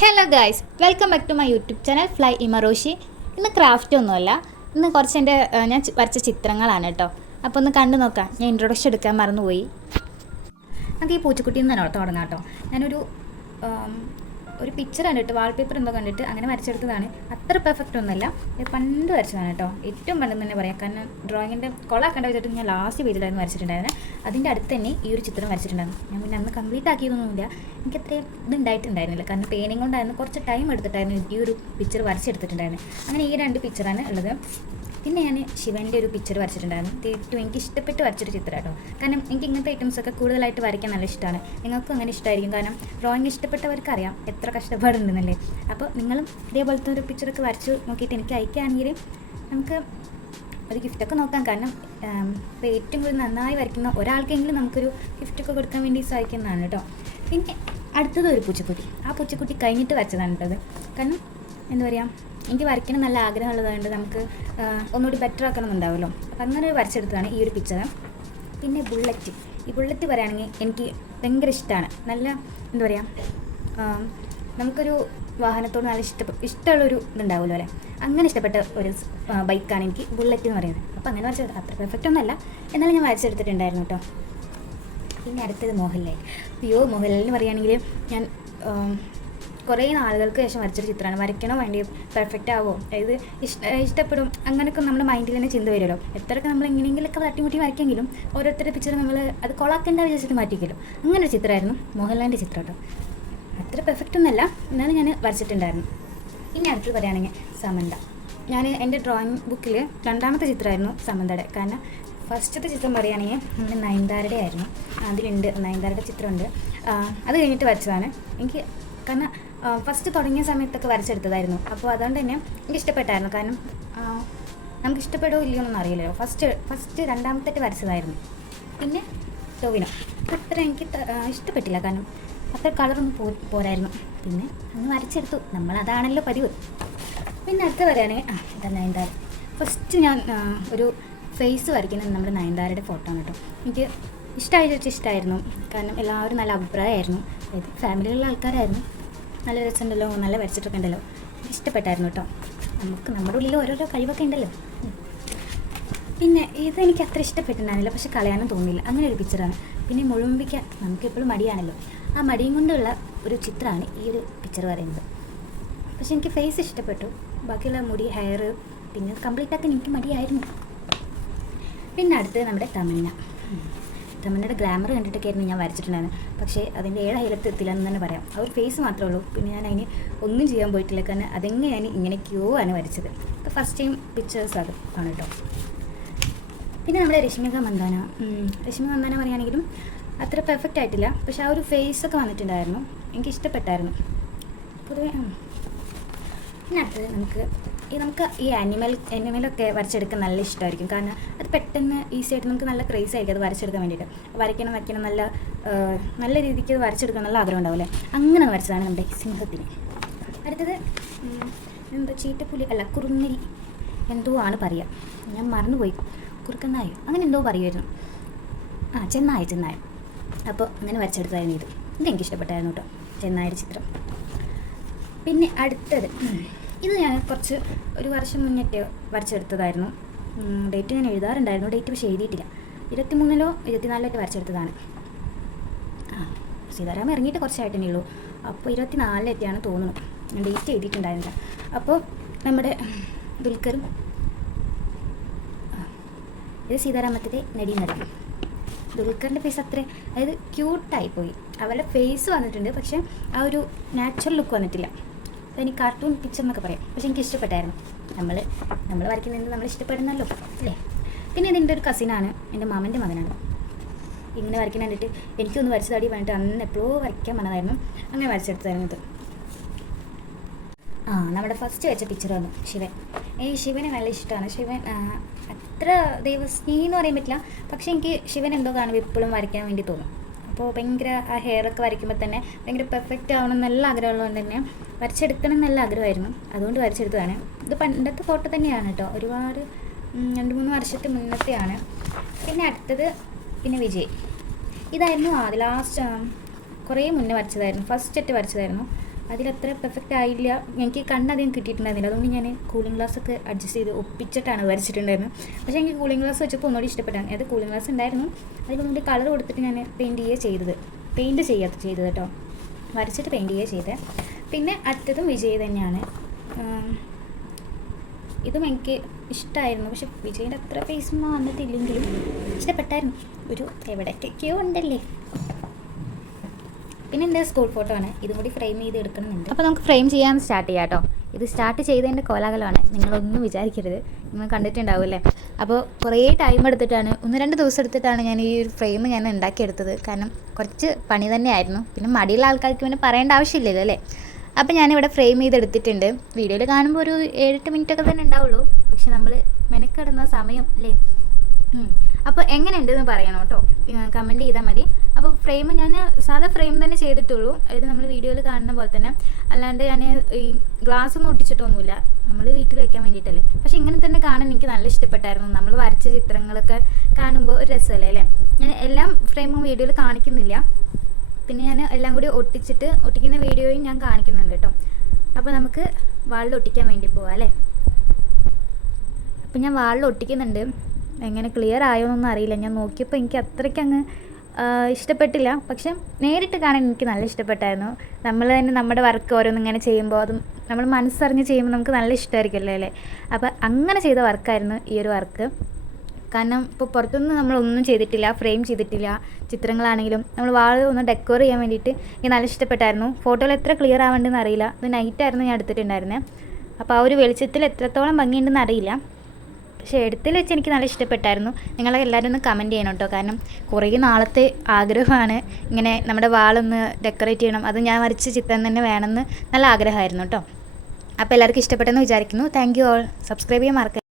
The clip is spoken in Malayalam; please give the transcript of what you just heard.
Hello guys, welcome back to my YouTube channel fly ഇമറോഷി. ഇന്ന് ക്രാഫ്റ്റ് ഒന്നുമല്ല, ഇന്ന് കുറച്ച് ഞാൻ വരച്ച ചിത്രങ്ങളാണ് കേട്ടോ. അപ്പോൾ ഒന്ന് കണ്ടു നോക്കാം. ഞാൻ ഇൻട്രൊഡക്ഷൻ എടുക്കാൻ മറന്നുപോയി. നമുക്ക് ഈ പൂച്ചക്കുട്ടിയിൽ നിന്ന് തന്നെ തുടങ്ങാം കേട്ടോ. ഞാനൊരു ഒരു പിക്ചർ കണ്ടിട്ട്, വാൾപേപ്പർ എന്തോ കണ്ടിട്ട് അങ്ങനെ വരച്ചെടുത്തതാണ്. അത്ര പെർഫെക്റ്റ് ഒന്നുമല്ല, ഇത് പണ്ട് വരച്ചതാണ് കേട്ടോ. ഏറ്റവും പണ്ടെന്ന് തന്നെ പറയാം. കാരണം ഡ്രോയിങ്ങിൻ്റെ കൊളാക്കേണ്ട വെച്ചിട്ട് ഞാൻ ലാസ്റ്റ് പേജിലായിരുന്നു വരച്ചിട്ടുണ്ടായിരുന്നത്. അതിൻ്റെ അടുത്ത് തന്നെ ഈ ഒരു ചിത്രം വരച്ചിട്ടുണ്ടായിരുന്നു. ഞാൻ പിന്നെ അന്ന് കംപ്ലീറ്റ് ആക്കിയതൊന്നുമില്ല, എനിക്ക് അത്രയും ഇതുണ്ടായിട്ടുണ്ടായിരുന്നില്ല. കാരണം പെയിനിങ് കൊണ്ടായിരുന്നു, കുറച്ച് ടൈം എടുത്തിട്ടായിരുന്നു ഈ ഒരു പിക്ചർ വരച്ചെടുത്തിട്ടുണ്ടായിരുന്നു. അങ്ങനെ ഈ രണ്ട് പിക്ചറാണ് ഉള്ളത്. പിന്നെ ഞാൻ ശിവൻ്റെ ഒരു പിക്ചർ വരച്ചിട്ടുണ്ടായിരുന്നു. ഏറ്റവും എനിക്ക് ഇഷ്ടപ്പെട്ട് വരച്ചൊരു ചിത്രം കേട്ടോ. കാരണം എനിക്ക് ഇങ്ങനത്തെ ഐറ്റംസൊക്കെ കൂടുതലായിട്ട് വരയ്ക്കാൻ നല്ല ഇഷ്ടമാണ്. നിങ്ങൾക്കും അങ്ങനെ ഇഷ്ടമായിരിക്കും. കാരണം ഡ്രോയിങ് ഇഷ്ടപ്പെട്ടവർക്ക് അറിയാം എത്ര കഷ്ടപ്പാടുണ്ടെന്നല്ലേ. അപ്പോൾ നിങ്ങളും ഇതേപോലത്തെ ഒരു പിക്ചറൊക്കെ വരച്ച് നോക്കിയിട്ട് എനിക്ക് അയക്കുകയാണെങ്കിൽ നമുക്ക് ഒരു ഗിഫ്റ്റൊക്കെ നോക്കാം. കാരണം ഇപ്പോൾ ഏറ്റവും കൂടുതൽ നന്നായി വരയ്ക്കുന്ന ഒരാൾക്കെങ്കിലും നമുക്കൊരു ഗിഫ്റ്റൊക്കെ കൊടുക്കാൻ വേണ്ടി സഹായിക്കുന്നതാണ് കേട്ടോ. പിന്നെ അടുത്തത് ഒരു പൂച്ചക്കുട്ടി. ആ പൂച്ചക്കുട്ടി കഴിഞ്ഞിട്ട് വരച്ചതാണ് കേട്ടത്. കാരണം എന്താ പറയുക, എനിക്ക് വരയ്ക്കണം നല്ല ആഗ്രഹമുള്ളതുകൊണ്ട് നമുക്ക് ഒന്നുകൂടി ബെറ്റർ ആക്കണമെന്നുണ്ടാവുമല്ലോ. അപ്പം അങ്ങനെ വരച്ചെടുത്തതാണ് ഈ ഒരു പിക്ചർ. പിന്നെ ബുള്ളറ്റ്. ഈ ബുള്ളറ്റ് പറയുകയാണെങ്കിൽ എനിക്ക് ഭയങ്കര ഇഷ്ടമാണ്. നല്ല എന്താ പറയുക, നമുക്കൊരു വാഹനത്തോട് നല്ല ഇഷ്ടമുള്ളൊരു ഇതുണ്ടാവുമല്ലോ അല്ലേ. അങ്ങനെ ഇഷ്ടപ്പെട്ട ഒരു ബൈക്കാണ് എനിക്ക് ബുള്ളറ്റ് എന്ന് പറയുന്നത്. അപ്പോൾ അങ്ങനെ വരച്ചെടുത്ത് അത്ര പെർഫെക്റ്റ് ഒന്നല്ല, എന്നാലും ഞാൻ വരച്ചെടുത്തിട്ടുണ്ടായിരുന്നു കേട്ടോ. പിന്നെ അടുത്തത് മോഹൻലാൽ. അയ്യോ, മോഹൻലാലിന് പറയുകയാണെങ്കിൽ ഞാൻ കുറേ നാളുകൾക്ക് ശേഷം വരച്ചൊരു ചിത്രമാണ്. വരയ്ക്കണോ വേണ്ടി പെർഫെക്റ്റ് ആവുമോ, അതായത് ഇഷ്ടപ്പെടും, അങ്ങനെയൊക്കെ നമ്മുടെ മൈൻഡിൽ തന്നെ ചിന്ത വരുമല്ലോ. എത്രയൊക്കെ നമ്മൾ എങ്ങനെയെങ്കിലൊക്കെ തട്ടിമുട്ടി വരയ്ക്കെങ്കിലും ഓരോരുത്തരുടെ പിക്ചർ നമ്മൾ അത് കൊളാക്കേണ്ട വിചാരിച്ചിട്ട് മാറ്റിക്കലും. അങ്ങനെ ഒരു ചിത്രമായിരുന്നു മോഹൻലാലിൻ്റെ ചിത്രം കേട്ടോ. അത്ര പെർഫെക്റ്റ് ഒന്നല്ല, എന്നാലും ഞാൻ വരച്ചിട്ടുണ്ടായിരുന്നു. പിന്നെ അടുത്ത് പറയുകയാണെങ്കിൽ സമന്ത. ഞാൻ എൻ്റെ ഡ്രോയിങ് ബുക്കിൽ രണ്ടാമത്തെ ചിത്രമായിരുന്നു സമന്തയുടെ. കാരണം ഫസ്റ്റത്തെ ചിത്രം പറയുകയാണെങ്കിൽ നമ്മുടെ നയൻതാരയുടെ ആയിരുന്നു. അതിലുണ്ട് നയൻതാരയുടെ ചിത്രമുണ്ട്. അത് കഴിഞ്ഞിട്ട് വരച്ചതാണ്. എനിക്ക് കാരണം ഫസ്റ്റ് തുടങ്ങിയ സമയത്തൊക്കെ വരച്ചെടുത്തതായിരുന്നു. അപ്പോൾ അതുകൊണ്ട് തന്നെ എനിക്ക് ഇഷ്ടപ്പെട്ടായിരുന്നു. കാരണം നമുക്ക് ഇഷ്ടപ്പെടുമോ ഇല്ലയോ എന്നൊന്നും അറിയില്ലല്ലോ. ഫസ്റ്റ് രണ്ടാമത്തെ വരച്ചതായിരുന്നു. പിന്നെ ടോവിനോ അത്ര എനിക്ക് ഇഷ്ടപ്പെട്ടില്ല. കാരണം അത്ര കളറൊന്നും പോരായിരുന്നു. പിന്നെ അങ്ങ് വരച്ചെടുത്തു, നമ്മളതാണല്ലോ പതിവ്. പിന്നെ അടുത്ത് പറയുകയാണെങ്കിൽ നയൻതാര. ഫസ്റ്റ് ഞാൻ ഒരു ഫേസ് വരയ്ക്കുന്നത് നമ്മുടെ നയൻതാരയുടെ ഫോട്ടോ ആണ് കേട്ടോ. എനിക്ക് ഇഷ്ടമായിരുന്നു. കാരണം എല്ലാവരും നല്ല അഭിപ്രായമായിരുന്നു. അതായത് ഫാമിലിയിലുള്ള ആൾക്കാരായിരുന്നു. നല്ല രസമുണ്ടല്ലോ, നല്ല വരച്ചിട്ടൊക്കെ ഉണ്ടല്ലോ, ഇഷ്ടപ്പെട്ടായിരുന്നു കേട്ടോ. നമുക്ക് നമ്മുടെ ഉള്ളിൽ ഓരോരോ കഴിവൊക്കെ ഉണ്ടല്ലോ. പിന്നെ ഇതെനിക്ക് അത്ര ഇഷ്ടപ്പെട്ടിട്ടുണ്ടായിരുന്നില്ല, പക്ഷെ കളയാനും തോന്നിയില്ല. അങ്ങനെ ഒരു പിക്ചറാണ്. പിന്നെ മുഴുമിക്കാൻ നമുക്കെപ്പോഴും മടിയാണല്ലോ. ആ മടിയും കൊണ്ടുള്ള ഒരു ചിത്രമാണ് ഈ ഒരു പിക്ചർ പറയുന്നത്. പക്ഷെ എനിക്ക് ഫേസ് ഇഷ്ടപ്പെട്ടു. ബാക്കിയുള്ള മുടി, ഹെയർ പിന്നെ കംപ്ലീറ്റ് ആക്കാൻ എനിക്ക് മടിയായിരുന്നു. പിന്നെ അടുത്തത് നമ്മുടെ തമന്നയുടെ ഗ്ലാമർ കണ്ടിട്ടൊക്കെയായിരുന്നു ഞാൻ വരച്ചിട്ടുണ്ടായിരുന്നു. പക്ഷേ അതിൻ്റെ 7 ഹൈലത്ത് എത്തില്ല എന്ന് തന്നെ പറയാം. ആ ഒരു ഫേസ് മാത്രമേ ഉള്ളൂ. പിന്നെ ഞാൻ അതിന് ഒന്നും ചെയ്യാൻ പോയിട്ടില്ല. കാരണം അതെങ്ങനെ ഞാൻ ഇങ്ങനെയൊക്കെയോ ആണ് വരച്ചത്. അപ്പോൾ ഫസ്റ്റ് ടൈം പിക്ചേഴ്സ് അത് ആണ് കേട്ടോ. പിന്നെ നമ്മുടെ രശ്മിക മന്ദാന പറയുകയാണെങ്കിലും അത്ര പെർഫെക്റ്റ് ആയിട്ടില്ല. പക്ഷെ ആ ഒരു ഫേസൊക്കെ വന്നിട്ടുണ്ടായിരുന്നു, എനിക്ക് ഇഷ്ടപ്പെട്ടായിരുന്നു പൊതുവേ. പിന്നെ അടുത്തത് നമുക്ക് ഈ അനിമലൊക്കെ വരച്ചെടുക്കാൻ നല്ല ഇഷ്ടമായിരിക്കും. കാരണം അത് പെട്ടെന്ന് ഈസി ആയിട്ട് നമുക്ക് നല്ല ക്രേസ് ആയിരിക്കും അത് വരച്ചെടുക്കാൻ വേണ്ടിയിട്ട്. വരയ്ക്കണം നല്ല രീതിക്ക് അത് വരച്ചെടുക്കാൻ നല്ല ആഗ്രഹം ഉണ്ടാവില്ലേ. അങ്ങനെ വരച്ചതാണ് നമ്മുടെ സിംഹത്തിന്. അടുത്തത് ചീറ്റപ്പുലി അല്ല, കുറുന്നരി എന്തോ ആണ് പറയുക, ഞാൻ മറന്നുപോയി. കുറുക്കന്നായോ അങ്ങനെ എന്തോ പറയുമായിരുന്നു. ചെന്നായ. അപ്പോൾ അങ്ങനെ വരച്ചെടുത്തായിരുന്നു ഇതെനിക്ക് ഇഷ്ടപ്പെട്ടായിരുന്നു കേട്ടോ, ചെന്നായുടെ ചിത്രം. പിന്നെ അടുത്തത് ഇത് ഞാൻ ഒരു വർഷം മുന്നേ വരച്ചെടുത്തതായിരുന്നു. ഡേറ്റ് ഞാൻ എഴുതാറുണ്ടായിരുന്നു, ഡേറ്റ് പക്ഷേ എഴുതിയിട്ടില്ല. 23-ലോ 24-ലോ വരച്ചെടുത്തതാണ്. സീതാരാമൻ ഇറങ്ങിയിട്ട് കുറച്ചായിട്ടേ ഉള്ളൂ. അപ്പോൾ 24-ലെത്തിയാണ് തോന്നുന്നു, ഞാൻ ഡേറ്റ് എഴുതിയിട്ടുണ്ടായിരുന്നില്ല. അപ്പോൾ നമ്മുടെ ദുൽഖറും ഇത് സീതാരാമത്തിൻ്റെ നടൻ. ദുൽഖറിൻ്റെ ഫേസ് അതായത് ക്യൂട്ടായിപ്പോയി. അവരുടെ ഫേസ് വന്നിട്ടുണ്ട്, പക്ഷേ ആ ഒരു നാച്ചുറൽ ലുക്ക് വന്നിട്ടില്ല. അതെനിക്ക് കാർട്ടൂൺ പിക്ചർ എന്നൊക്കെ പറയാം. പക്ഷെ എനിക്ക് ഇഷ്ടപ്പെട്ടായിരുന്നു. നമ്മൾ വരയ്ക്കുന്നത് നമ്മൾ ഇഷ്ടപ്പെടുന്നല്ലോ അല്ലേ. പിന്നെ ഇതെൻ്റെ ഒരു കസിനാണ്, എൻ്റെ മാമൻ്റെ മകനാണ്. ഇങ്ങനെ വരയ്ക്കാൻ കണ്ടിട്ട് എനിക്കൊന്ന് വരച്ച് തടി വേണ്ടിയിട്ട് അന്ന് എപ്പോഴോ വരയ്ക്കാൻ വന്നതായിരുന്നു. അങ്ങനെ വരച്ചെടുത്തായിരുന്നു ഇത്. നമ്മുടെ ഫസ്റ്റ് വെച്ച പിക്ചർ വന്നു ശിവൻ. ശിവനെ നല്ല ഇഷ്ടമാണ്. ശിവൻ അത്ര ദൈവസ്നേഹി എന്ന് പറയാൻ പറ്റില്ല, പക്ഷേ എനിക്ക് ശിവൻ എന്തോ കാണുമ്പോൾ എപ്പോഴും വരയ്ക്കാൻ വേണ്ടി തോന്നും. അപ്പോൾ ഭയങ്കര ആ ഹെയറൊക്കെ വരയ്ക്കുമ്പോൾ തന്നെ ഭയങ്കര പെർഫെക്റ്റ് ആവണം നല്ല ആഗ്രഹമുള്ളതുകൊണ്ട് തന്നെ വരച്ചെടുക്കണം നല്ല ആഗ്രഹമായിരുന്നു. അതുകൊണ്ട് വരച്ചെടുത്തതാണ്. ഇത് പണ്ടത്തെ ഫോട്ടോ തന്നെയാണ് കേട്ടോ, ഒരുപാട് 2-3 വർഷത്തെ മുന്നത്തെയാണ്. പിന്നെ അടുത്തത് വിജയ്. ഇതായിരുന്നു ലാസ്റ്റ് കുറേ മുന്നേ വരച്ചതായിരുന്നു, ഫസ്റ്റ് വരച്ചതായിരുന്നു. അതിലത്ര പെർഫെക്റ്റ് ആയില്ല. എനിക്ക് കണ്ണധികം കിട്ടിയിട്ടുണ്ടായിരുന്നില്ല. അതുകൊണ്ട് ഞാൻ കൂളിംഗ് ഗ്ലാസ് ഒക്കെ അഡ്ജസ്റ്റ് ചെയ്ത് ഒപ്പിച്ചിട്ടാണ് വരച്ചിട്ടുണ്ടായിരുന്നത്. പക്ഷേ എനിക്ക് കൂളിംഗ് ഗ്ലാസ് വെച്ചപ്പോൾ ഒന്നുകൂടി ഇഷ്ടപ്പെട്ടാണ്. അത് കൂളിംഗ് ഗ്ലാസ് ഉണ്ടായിരുന്നു, അതിലൊന്നുകൂടി കളർ കൊടുത്തിട്ട് ഞാൻ പെയിൻറ്റ് ചെയ്തത് കേട്ടോ. വരച്ചിട്ട് പെയിൻറ്റ് ചെയ്യുക ചെയ്തത്. പിന്നെ അടുത്തതും വിജയ് തന്നെയാണ്. ഇതും എനിക്ക് ഇഷ്ടമായിരുന്നു. പക്ഷെ വിജയിൻ്റെ അത്ര ഫേസൊന്നും വന്നിട്ടില്ലെങ്കിലും ഇഷ്ടപ്പെട്ടായിരുന്നു. ഒരു എവിടേക്കൊക്കെയോ ഉണ്ടല്ലേ. പിന്നെ എൻ്റെ സ്കൂൾ ഫോട്ടോ ആണ്. ഇതും കൂടി ഫ്രെയിം ചെയ്ത് എടുക്കണമെന്നുണ്ട്. അപ്പോൾ നമുക്ക് ഫ്രെയിം ചെയ്യാൻ സ്റ്റാർട്ട് ചെയ്യാം കേട്ടോ. ഇത് സ്റ്റാർട്ട് ചെയ്തതിൻ്റെ കോലാഹലമാണ്, നിങ്ങളൊന്നും വിചാരിക്കരുത്. നിങ്ങൾ കണ്ടിട്ടുണ്ടാവില്ലേ. അപ്പോൾ കുറേ ടൈം എടുത്തിട്ടാണ്, 1-2 ദിവസം എടുത്തിട്ടാണ് ഞാൻ ഈ ഒരു ഫ്രെയിം ഞാൻ ഉണ്ടാക്കിയെടുത്തത്. കാരണം കുറച്ച് പണി തന്നെയായിരുന്നു. പിന്നെ മടിയുള്ള ആൾക്കാർക്ക് പിന്നെ പറയേണ്ട ആവശ്യമില്ലല്ലോ അല്ലേ. അപ്പോൾ ഞാനിവിടെ ഫ്രെയിം ചെയ്തെടുത്തിട്ടുണ്ട്. വീഡിയോയിൽ കാണുമ്പോൾ ഒരു 7-8 മിനിറ്റൊക്കെ തന്നെ ഉണ്ടാവുള്ളൂ. പക്ഷെ നമ്മൾ മെനക്കെടുന്ന സമയം അല്ലേ. അപ്പോൾ എങ്ങനെയുണ്ടെന്ന് പറയണം കേട്ടോ, കമൻറ്റ് ചെയ്താൽ മതി. അപ്പോൾ ഫ്രെയിം ഞാൻ സാധാ ഫ്രെയിം തന്നെ ചെയ്തിട്ടുള്ളൂ. അതായത് നമ്മൾ വീഡിയോയിൽ കാണുന്ന പോലെ തന്നെ, അല്ലാണ്ട് ഞാൻ ഈ ഗ്ലാസ് ഒന്നും ഒട്ടിച്ചിട്ടൊന്നുമില്ല. നമ്മൾ വീട്ടിൽ വയ്ക്കാൻ വേണ്ടിയിട്ടല്ലേ. പക്ഷേ ഇങ്ങനെ തന്നെ കാണാൻ എനിക്ക് നല്ല ഇഷ്ടപ്പെട്ടായിരുന്നു. നമ്മൾ വരച്ച ചിത്രങ്ങളൊക്കെ കാണുമ്പോൾ ഒരു രസമല്ലേ അല്ലേ. ഞാൻ എല്ലാം ഫ്രെയിമും വീഡിയോയിൽ കാണിക്കുന്നില്ല. പിന്നെ ഞാൻ എല്ലാം കൂടി ഒട്ടിക്കുന്ന വീഡിയോയും ഞാൻ കാണിക്കുന്നുണ്ട് കേട്ടോ. അപ്പോൾ നമുക്ക് വാളിൽ ഒട്ടിക്കാൻ വേണ്ടി പോവാം അല്ലേ. അപ്പോൾ ഞാൻ വാളിൽ ഒട്ടിക്കുന്നുണ്ട്. എങ്ങനെ ക്ലിയർ ആയോന്നൊന്നും അറിയില്ല. ഞാൻ നോക്കിയപ്പോൾ എനിക്ക് അത്രയ്ക്ക് അങ്ങ് ഇഷ്ടപ്പെട്ടില്ല. പക്ഷെ നേരിട്ട് കാണാൻ എനിക്ക് നല്ല ഇഷ്ടപ്പെട്ടായിരുന്നു. നമ്മൾ തന്നെ നമ്മുടെ വർക്ക് ഓരോന്നും ഇങ്ങനെ ചെയ്യുമ്പോൾ അതും നമ്മൾ മനസ്സറിഞ്ഞ് ചെയ്യുമ്പോൾ നമുക്ക് നല്ല ഇഷ്ടമായിരിക്കുമല്ലോ അല്ലേ. അപ്പോൾ അങ്ങനെ ചെയ്ത വർക്കായിരുന്നു ഈ ഒരു വർക്ക്. കാരണം ഇപ്പോൾ പുറത്തുനിന്ന് നമ്മളൊന്നും ചെയ്തിട്ടില്ല, ഫ്രെയിം ചെയ്തിട്ടില്ല. ചിത്രങ്ങളാണെങ്കിലും നമ്മൾ വാൾ ഒന്ന് ഡെക്കോർ ചെയ്യാൻ വേണ്ടിയിട്ട് എനിക്ക് നല്ല ഇഷ്ടപ്പെട്ടായിരുന്നു. ഫോട്ടോയിൽ എത്ര ക്ലിയർ ആവേണ്ടതെന്ന് അറിയില്ല. ഇത് നൈറ്റായിരുന്നു ഞാൻ എടുത്തിട്ടുണ്ടായിരുന്നത്. അപ്പോൾ ആ ഒരു വെളിച്ചത്തിൽ എത്രത്തോളം ഭംഗിയുണ്ടെന്ന് അറിയില്ല. പക്ഷേ എടുത്തിൽ വെച്ച് എനിക്ക് നല്ല ഇഷ്ടപ്പെട്ടായിരുന്നു. നിങ്ങളെ എല്ലാവരും ഒന്ന് കമൻറ്റ് ചെയ്യണം കേട്ടോ. കാരണം കുറേ നാളത്തെ ആഗ്രഹമാണ് ഇങ്ങനെ നമ്മുടെ വാളൊന്ന് ഡെക്കറേറ്റ് ചെയ്യണം. അത് ഞാൻ വരച്ച ചിത്രം തന്നെ വേണമെന്ന് നല്ല ആഗ്രഹമായിരുന്നു കേട്ടോ. അപ്പോൾ എല്ലാവർക്കും ഇഷ്ടപ്പെട്ടെന്ന് വിചാരിക്കുന്നു. Thank you all. സബ്സ്ക്രൈബ് ചെയ്യാൻ മറക്കരുത്.